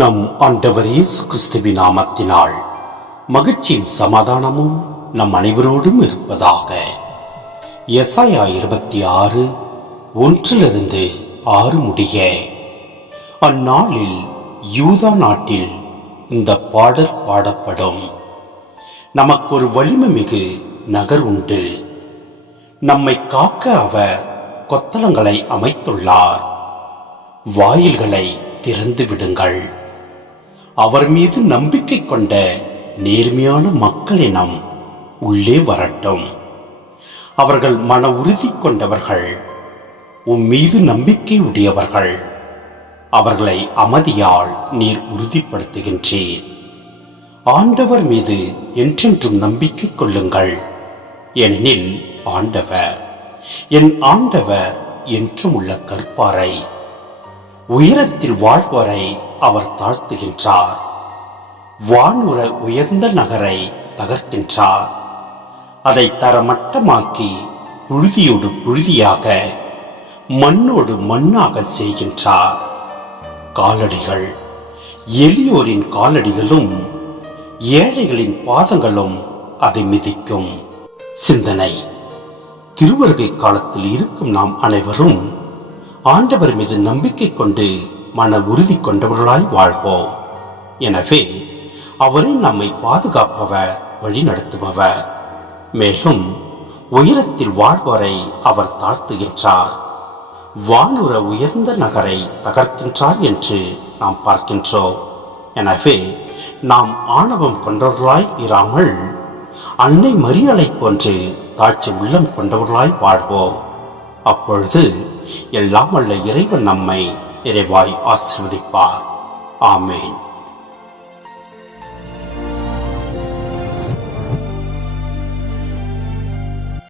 நம் ஆண்டவர் இயேசு கிறிஸ்துவின் நாமத்தினால் மகிழ்ச்சியும் சமாதானமும் நம் அனைவரோடும் இருப்பதாக. எசாயா 26:1-6 முடிய. அந்நாளில் யூதா நாட்டில் இந்த பாடல் பாடப்படும். நமக்கு ஒரு வலிமை மிகு நகர் உண்டு, நம்மை காக்க அவர் கொத்தளங்களை அமைத்துள்ளார். வாயில்களை திறந்து விடுங்கள், அவர் மீது நம்பிக்கை கொண்ட நேர்மையான மக்களினம் உள்ளே வரட்டும். அவர்கள் மன உறுதி கொண்டவர்கள், மீது நம்பிக்கை உடையவர்கள். அவர்களை அமைதியால் நீர் உறுதிப்படுத்துகின்றீர். ஆண்டவர் மீது என்றென்றும் நம்பிக்கை கொள்ளுங்கள், ஏனெனில் ஆண்டவர், என் ஆண்டவர் என்றும் உள்ள கற்பாறை. உயரத்தில் வாழ்வரை அவர் தாழ்த்துகின்றார், வானுற உயர்ந்த நகரை தகர்க்கின்றார். அதை தரமட்டமாக்கி புழுதியோடு புழுதியாக, மண்ணோடு மண்ணாக செய்கின்றார். காலடிகள், எளியோரின் காலடிகளும் ஏழைகளின் பாதங்களும் அதை மிதிக்கும். சிந்தனை: திருவருகை காலத்தில் இருக்கும் நாம் அனைவரும் ஆண்டவர் மீது நம்பிக்கை கொண்டு மன உறுதி கொண்டவர்களாய் வாழ்வோம். எனவே அவரே நம்மை பாதுகாப்பவர், வழி நடத்துபவர். மேலும் உயரத்தில் வாழ்வரை அவர் தாழ்த்துகின்றார், வானுற உயர்ந்த நகரை தகர்க்கின்றார் என்று நாம் பார்க்கின்றோம். எனவே நாம் ஆணவம் கொண்டவர்களாய் இராமல் அன்னை மரியாளை போன்று தாழ்ச்சி உள்ளம் கொண்டவர்களாய் வாழ்வோம். அப்பொழுது எல்லாம் வல்ல இறைவன் நம்மை நிறைவாய் ஆசீர்வதிப்பார். ஆமேன்.